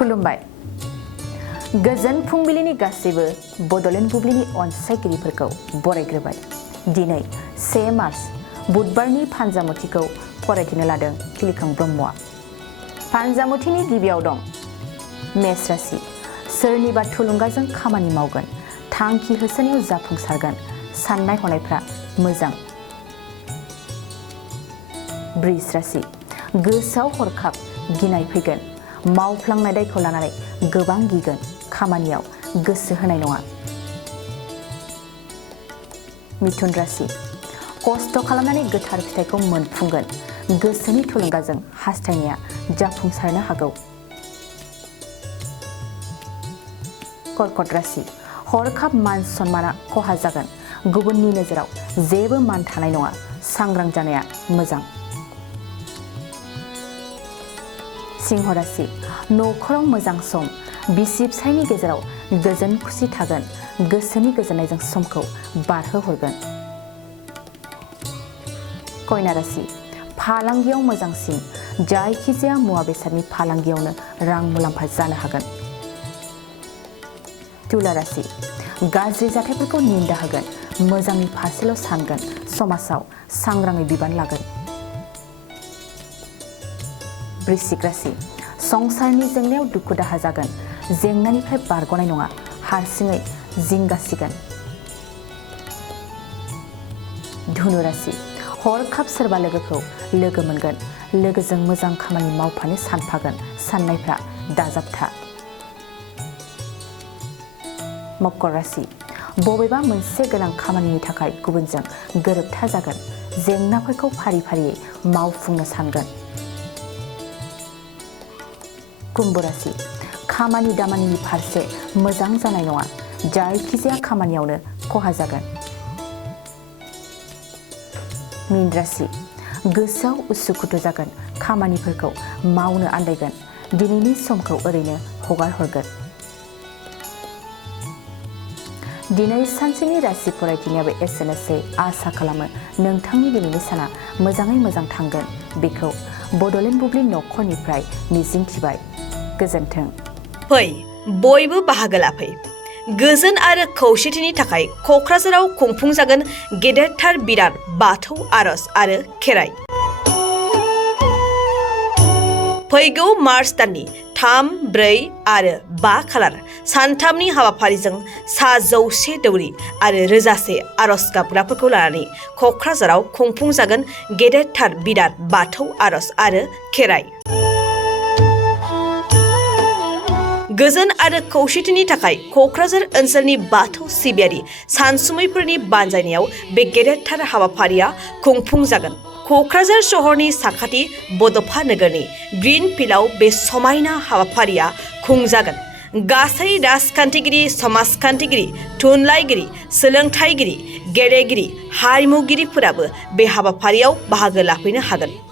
खुलुमबाय गोजोन फुंबिलिनि गासैबो बड'लेण्ड बुब्लिनि अनसायगिरिफोरखौ बरायग्रोबाय। दिनै 1 मार्च बुधबारनि फानजामुथिखौ फरायथिनो लादों खिलिखां ब्रह्मआ। फानजामुथिनि गिबियाव दं मेष राशि। सोरनिबा थुलुंगाजों खामानि मावगोन, थांखि होसोनायाव जाफुंसारगोन, साननाय हनायफ्रा मोजां। बृष राशि। गोसोआव हरखाब गिनाय फैगोन, मावफ्लांनाय दायखौ लानानै गोबां गिगोन, खामानियाव गोसो होनाय नङा। मिथुन राशि। खस्थ' खालामनानै गोथार फिथाइखौ मोनफुंगोन, गोसोनि थुलुंगाजों हास्थायनाया जाफुंसारनो हागौ। कर्कट राशि। हरखाब मान सन्माना खहा जागोन, गुबुननि नोजोराव जेबो मान थानाय नङा, सांग्रां जानाया मोजां। सिंह राशि। न'खराव मोजां सम, बिसि फिसायनि गेजेराव गोजोन खुसि थागोन, गोसोनि गोजोननायजों समखौ बारहोहरगोन। कन्या राशि। फालांगियाव मोजांसिन, जायखिजाया मुवा बेसादनि फालांगियावनो रां मुलाम्फा जानो हागोन। तुला राशि। गाज्रि जाथायफोरखौ निन्दा होगोन, मोजांनि फारसेल' सानगोन, समाजाव सांग्राङै बिबान लागोन। वृश्चिक राशि। संसारनि जेंनायाव दुखु दाहा जागोन, जेंनानिफ्राय बारग'नाय नङा, हारसिङै जिंगासिगोन। धनु राशि। हरखाब सोरबा लोगोखौ लोगो मोनगोन, लोगोजों मोजां खामानि मावफानो सानफागोन, साननायफ्रा दाजाबथा। मकर राशि। बबेबा मोनसे गोनां खामानिनि थाखाय गुबुनजों गोरोबथा जागोन, जेंनाफोरखौ फारि फारियै मावफुंनो सानगोन। कुम्भ राशि। खामानि दामानिनि फारसे मोजां जानाय नङा, जायखिजाया खामानियावनो खहा जागोन। मीन राशि। गोसोआव उसुखुथु जागोन, खामानिफोरखौ मावनो आन्दायगोन, दिनैनि समखौ ओरैनो हगार हरगोन। दिनै सानसेनि राशि फरायथिनायाबो एसेनोसै। आसा खालामो नोंथांनि दिनैनि साना मोजाङै मोजां थांगोन, बेखौ बड'लेण्ड बुब्लि नखरनिफ्राय मिजिंथिबाय। गोजोन्थों। फै बयबो बाहागो लाफै। गोजोन आरो खौसेथिनि थाखाय क'क्राझाराव खुंफुंजागोन गेदेरथार बिराद बाथौ आरज आरो खेराइ। फैगौ मार्च दाननि 3, 4 आरो 5 खालार सानथामनि हाबाफारिजों सा 100 दौरि आरो रोजासे आरज गाबग्राफोरखौ लानानै क'क्राझाराव खुंफुंजागोन गेदेरथार बिराद बाथौ आरज आरो खेराइ। गोजोन आरो खौसेथिनि थाखाय क'क्राझार ओनसोलनि बाथौ सिबियारि सानसुमैफोरनि बानजायनायाव बे गेदेरथार हाबाफारिया खुंफुंजागोन। क'क्राझार सहरनि साखाथि बड'फा नोगोरनि ग्रीन फिल्डआव बे समायना हाबाफारिया खुंजागोन। गासै राजखान्थिगिरि, समाजखान्थिगिरि, थुनलाइगिरि, सोलोंथाइगिरि, गेलेगिरि, हारिमुगिरिफोराबो बे हाबाफारियाव बाहागो लाफैनो हागोन।